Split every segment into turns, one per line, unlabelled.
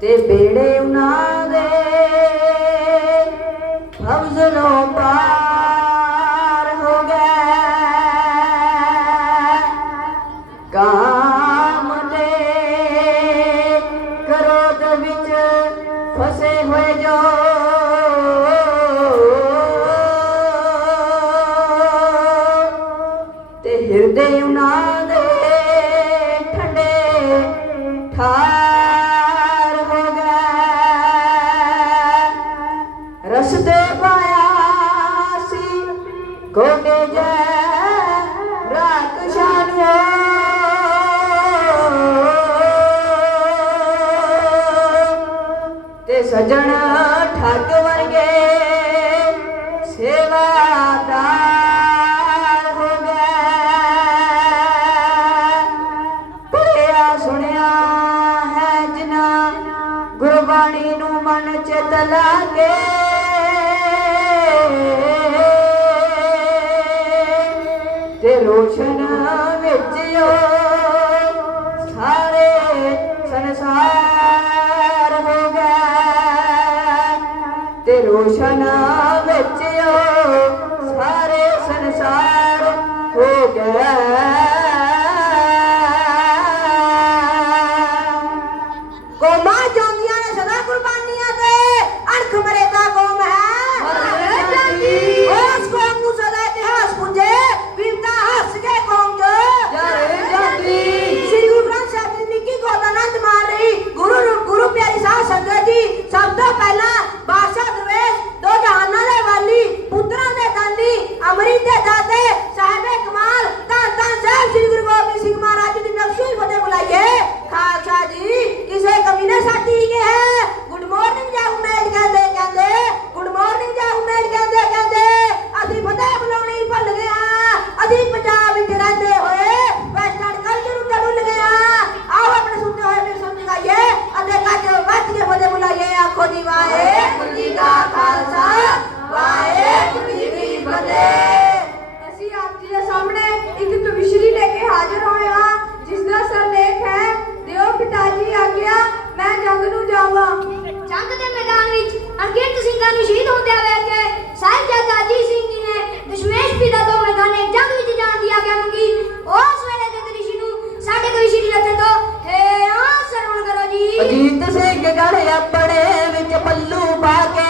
ਬੇੜੇ ਉਹਨਾਂ ਦੇ। ਹਵਜ਼ਲੋਂ ਪਾਰ ਹੋ ਗਏ। ਕਾਮ ਦੇ ਕਰੋਧ ਵਿੱਚ ਫਸੇ ਹੋਏ ਜੋ। ਤੇ ਹਿਰਦੇ ਉਹਨਾਂ ਦੇ ਠੰਡੇ ਠਾ ਕੋਟੇ ਜੈ ਰਾਤ ਸ਼ਾਨੋ ਤੇ ਸਜਣ ਠੱਗ ਵਰਗੇ ਸੇਵਾਦਾਰ ਸੁਣਿਆ ਹੈ ਜਿਨਾ ਗੁਰਬਾਣੀ ਨੂੰ ਮਨ ਚਿਤ ਲਾਗੇ ਤੇ ਰੋਸ਼ਨ ਵਿੱਚ ਸਾਰੇ ਸੰਸਾਰ ਹੋ ਗਿਆ।
ਕੌਮਾਂ ਚਾਹੁੰਦੀਆਂ ਨੇ ਸਦਾ ਕੁਰਬਾਨੀਆਂ ਤੇ ਅਣਖ ਮਰੇ ਦਾ ਕੌਮ ਹੈ
ਮਰੇ ਜਾਂਦੀ।
ਉਸ ਕੌਮ ਨੂੰ ਸਦਾ ਇਤਿਹਾਸ ਪੁੰਜੇ ਵੀਰਤਾ ਹੱਸ ਕੇ ਕੌਮ ਜੋ
ਜਰੇ ਜਾਂਦੀ।
ਸ੍ਰੀ ਗੁਰੂ ਗ੍ਰੰਥ ਸਾਹਿਬ ਦੀ ਨਿੱਕੀ ਗੋਦ ਆਨੰਦ ਮਾਰ ਰਹੀ ਗੁਰੂ ਨੂੰ ਗੁਰੂ ਪਿਆਰੀ ਸਾਧ ਸੰਗਤ ਜੀ ਸਭ ਤੋਂ ਪਹਿਲਾਂ ਬਾਦਸ਼ਾਹ ਦਰਵੇਸ਼ ਦੋ ਜਹਾਨਾਂ ਦੇ ਵਾਲੀ ਪੁੱਤਰਾਂ ਦੇ ਦਾਨੀ ਅਮਰੀ ਦੇ ਦਾਤੇ ਸਾਹਿਬੇ ਕਮਾਲ ਤਾਂ ਤਾਂ ਸਾਹਿਬ ਸ੍ਰੀ ਗੁਰੂ ਗੋਬਿੰਦ ਸਿੰਘ ਮਹਾਰਾਜ ਜੀ ਦੀ ਨਕਸ਼ੀ ਫਤਿਹ ਬੁਲਾਈਏ ਖਾਲਸਾ ਜੀ ਕਿਸੇ ਕਮੀ ਨੇ ਸਾਡੀ ਕੇ ਹੈ ਗੁੱਡ ਮਾਰਨਿੰਗ ਜਾਉ ਮੈਚ ਕਹਿੰਦੇ ਕਹਿੰਦੇ ਗੁੱਡ ਮਾਰਨਿੰਗ ਜਾਉ ਮੈਚ ਕਹਿੰਦੇ ਕਹਿੰਦੇ ਅਸੀਂ ਫਤਿਹ ਬੁਲਾਉਣੀ ਭੁੱਲ ਗਏ ਹਾਂ ਅਸੀਂ ਪੰਜਾਬ ਵਿੱਚ ਰਹਿੰਦੇ ਹੋਏ ਵੈਸਟਰਨ ਕਲਚਰ ਉੱਤੇ ਡੁੱਲ ਗਏ ਹਾਂ ਆਓ ਆਪਣੇ ਸੁਣਦੇ ਹੋਏ ਮੇਰੇ ਸੁਣ ਲਗਾਈਏ ਅਤੇ ਕੱਜ ਵੱਜ ਕੇ ਫਤਿਹ ਬੁਲਾਈਏ ਆਖੋ ਜੀ ਵਾਹਿਗੁਰੂ ਜੀ ਕਾ ਖਾਲਸਾ ਵਾਹਿਗੁਰੂ ਜੀ ਕੀ ਫਤਿਹ
ਅਸੀਂ ਆਪ ਜੀ ਦੇ ਸਾਹਮਣੇ ਇੱਕ ਕਵਿਸ਼ਰੀ ਲੈ ਕੇ ਹਾਜ਼ਰ ਹੋਏ ਹਾਂ ਜਿਸ ਦਾ ਸਰਲੇਖ ਹੈ ਦਿਓ ਪਿਤਾ ਜੀ ਆਗਿਆ ਮੈਂ ਜੰਗ ਜਾਵਾਂ
ਜੰਗ ਦੇ ਮੈਦਾਨ ਵਿੱਚ ਅਣਗਿਣਤ ਸਿੰਘਾਂ ਨੂੰ ਸ਼ਹੀਦ ਹੁੰਦਿਆਂ ਵੇਖ ਕੇ ਸਾਹਿਬਜ਼ਾਦਾ ਅਜੀਤ ਸਿੰਘ ਜੀ ਨੇ ਦਸ਼ਮੇਸ਼ ਪਿਤਾ ਤੋਂ ਮੈਦਾਨੇ ਜੰਗ ਵਿੱਚ ਜਾਣ ਦੀ ਆਗਿਆ ਮੰਗੀ। ਉਸ ਵੇਲੇ ਦੇ ਦ੍ਰਿਸ਼ ਨੂੰ ਸਾਡੇ ਕੋਈ ਸ਼੍ਰੀ ਰਥੇ ਤੋਂ ਹੈ ਆ ਸਰਵਣ ਕਰੋ ਜੀ।
ਅਜੀਤ ਸਿੰਘ ਗੜ ਆਪਣੇ ਵਿੱਚ ਪੱਲੂ ਪਾ ਕੇ।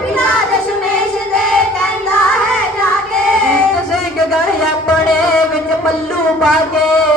ਪਿਤਾ ਦਸ਼ਮੇਸ਼ ਦੇ ਕਹਿੰਦਾ ਹੈ ਜਾ ਕੇ।
ਅਜੀਤ ਸਿੰਘ ਗੜ ਆਪਣੇ ਵਿੱਚ ਪੱਲੂ ਪਾ ਕੇ।